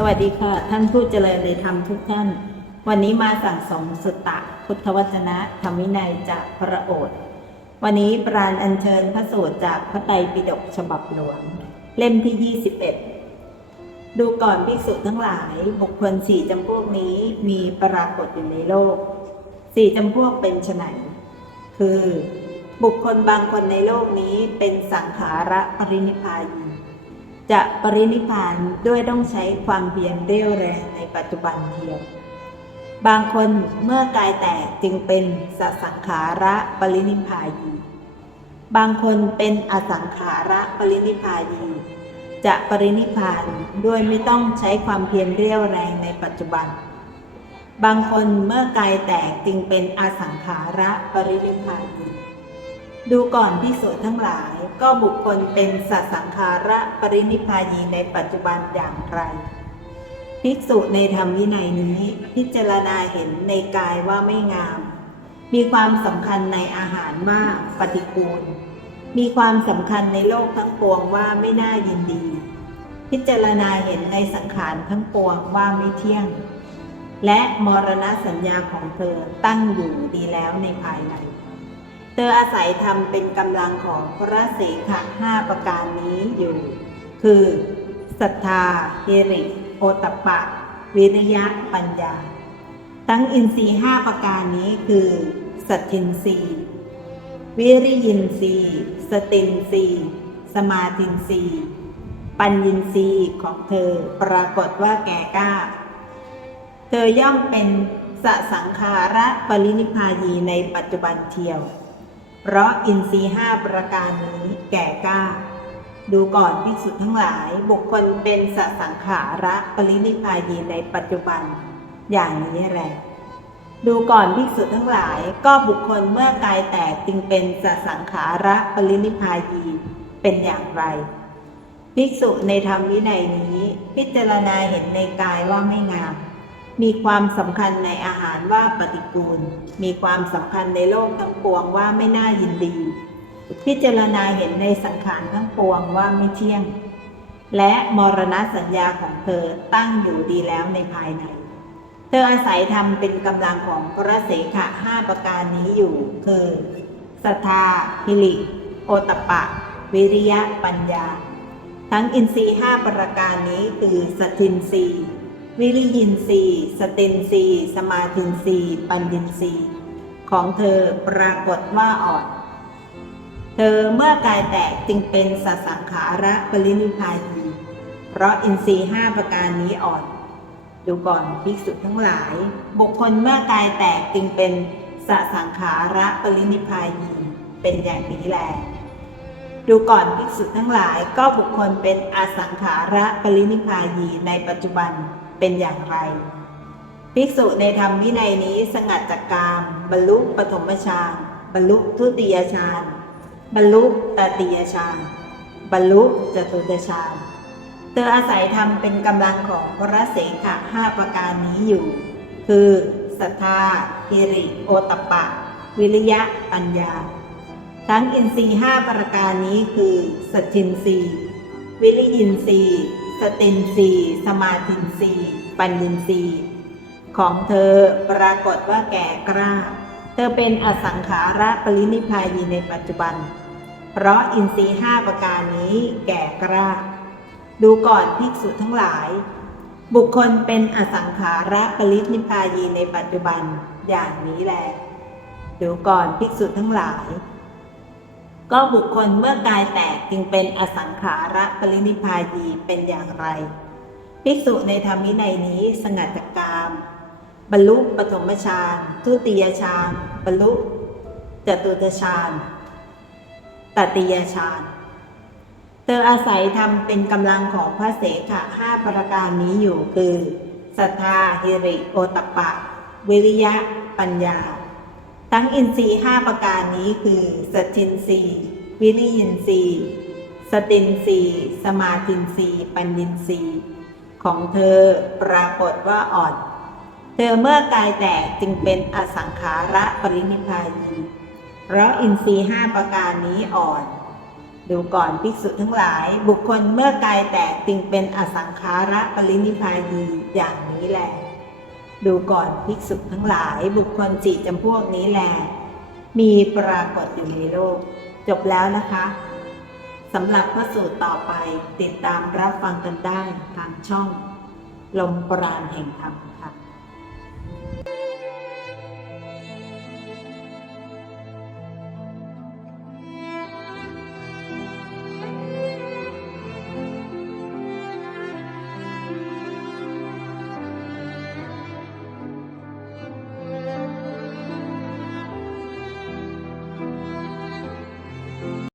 สวัสดีค่ะ ท่านผู้เจริญในธรรมทุกท่าน วันนี้มาสั่งสมสุตตะ พุทธวจนะธรรมวินัยจากพระโอษฐ์วันนี้ปราณอัญเชิญพระสูตรจากพระไตรปิฎกฉบับหลวง เล่มที่ 21 ดูก่อนภิกษุทั้งหลาย บุคคลสี่จำพวกนี้มีปรากฏอยู่ในโลกสี่จำพวกเป็นไฉนคือ บุคคลบางคนในโลกนี้เป็นสังขาระปรินิพพายี จะปรินิพานด้วยต้องใช้ความเพียรเรี่ยวแรงในปัจจุบันเทียว บางคนเมื่อกายแตกจึงเป็นสสังขาระปรินิพายีบางคนเป็นอสังขาระปรินิพายีจะปรินิพานด้วยไม่ต้องใช้ความเพียรเรี่ยวแรงในปัจจุบัน บางคนเมื่อกายแตกจึงเป็นอสังขาระปรินิพพายี ดูก่อนพิสูจน์ทั้งหลาย ก็บุคคลเป็นสัสังขาระปรินิพพายีในปัจจุบันอย่างไร ภิกษุในธรรมวินัยนี้ พิจารณาเห็นในกายว่าไม่งาม มีความสำคัญในอาหารว่าปฏิกูล มีความสำคัญในโลกทั้งปวงว่าไม่น่ายินดี พิจารณาเห็นในสังขารทั้งปวงว่าไม่เที่ยง และมรณะสัญญาของเธอตั้งอยู่ดีแล้วในภายใน เธออาศัยทำเป็นกำลังของพระเสขะห้าประการนี้อยู่ คือศรัทธาเฮริโอตปปะ วิริยะปัญญา ทั้งอินทรีห้าประการนี้คือสัตทินรีวิริยินรีสตินรีสมาธินรีปัญญินรีของเธอปรากฏว่าแก่กล้า เธอย่อมเป็นสสังขาระปรินิพพายีในปัจจุบันเทียว เพราะอินทรีย์ห้าประการนี้แก่กล้า ดูก่อนภิกษุทั้งหลายบุคคลเป็นสสังขาระปรินิพพายีในปัจจุบัน อย่างนี้แหละดูก่อนภิกษุทั้งหลายก็บุคคลเมื่อกายแตกจึงเป็นสสังขาระปรินิพพายีเป็นอย่างไร ภิกษุในธรรมวินัยนี้ พิจารณาเห็นในกายว่าไม่งาม มีความสำคัญในอาหารว่าปฏิกูล มีความสำคัญในโลกทั้งปวงว่าไม่น่ายินดี พิจารณาเห็นในสังขารทั้งปวงว่าไม่เที่ยง และมรณะสัญญาของเธอตั้งอยู่ดีแล้วในภายใน เธออาศัยทำเป็นกำลังของพระเสขะห้าประการนี้อยู่ คือศรัทธาฮิริ โอตปะ วิริยะ ปัญญา ทั้งอินทรีห้าประการนี้คือสตินทรีย์ วิริยินทรีย์สตินทรีย์สมาธินทรีย์ปัญญินทรีย์ของเธอปรากฏว่าอ่อน เธอเมื่อกายแตกจึงเป็นสสังขาระปรินิพายีเพราะอินทรีย์ห้าประการนี้อ่อน ดูก่อนภิกษุทั้งหลาย บุคคลเมื่อกายแตกจึงเป็นสสังขาระปรินิพายีเป็นอย่างนี้แลดูก่อนภิกษุทั้งหลายก็บุคคลเป็นอสังขาระปรินิพายีในปัจจุบัน เป็นอย่างไร ภิกษุในธรรมวินัยนี้สงัดจากกาม บรรลุปฐมฌานบรรลุทุติยฌานบรรลุตติยฌานบรรลุจตุตฌานเธออาศัยทำเป็นกำลังของพระเสขะห้าประการนี้อยู่ คือศรัทธาฮิริ โอตปะ วิริยะ ปัญญา ทั้งอินทรีห้าประการนี้คือ สัจจินทรีวิริยินทรีย์ สตินทรีสมาธินทรีปัญญินรีของเธอปรากฏว่าแก่กล้า เธอเป็นอสังขาระปรินิพายีในปัจจุบัน เพราะอินทรีห้าประการนี้แก่กล้า ดูก่อนภิกษุทั้งหลาย บุคคลเป็นอสังขาระปรินิพายีในปัจจุบันอย่างนี้แหละดูก่อนภิกษุทั้งหลาย ก็บุคคลเมื่อกายแตกจึงเป็นอสังขาระปรินิพพายีเป็นอย่างไร ภิกษุในธรรมวินัยนี้สงัดจากกาม บรรลุปฐมฌานทุติยฌานบรรลุจตุตฌานตติยฌานเธออาศัยทำเป็นกำลังของพระเสขะห้าประการนี้อยู่คือศรัทธาฮิริ โอตปปะ วิริยะ ปัญญา ทั้งอินทรีย์ห้าประการนี้คือสัจจินทรีย์วิริยินทรีย์สตินทรีย์สมาธินทรีย์ปัญญินทรีย์ของเธอปรากฏว่าอ่อน เธอเมื่อกายแตกจึงเป็นอสังขาระปรินิพพายีเพราะอินทรีย์ห้าประการนี้อ่อน ดูก่อนภิกษุทั้งหลายบุคคลเมื่อกายแตกจึงเป็นอสังขาระปรินิพพานีอย่างนี้แหละ ดูก่อนภิกษุทั้งหลายบุคคลสี่จำพวกนี้แหละมีปรากฏอยู่ในโลก จบแล้วนะคะสำหรับพระสูตรต่อไปติดตามรับฟังกันได้ทางช่อง ลมปราณแห่งธรรมค่ะ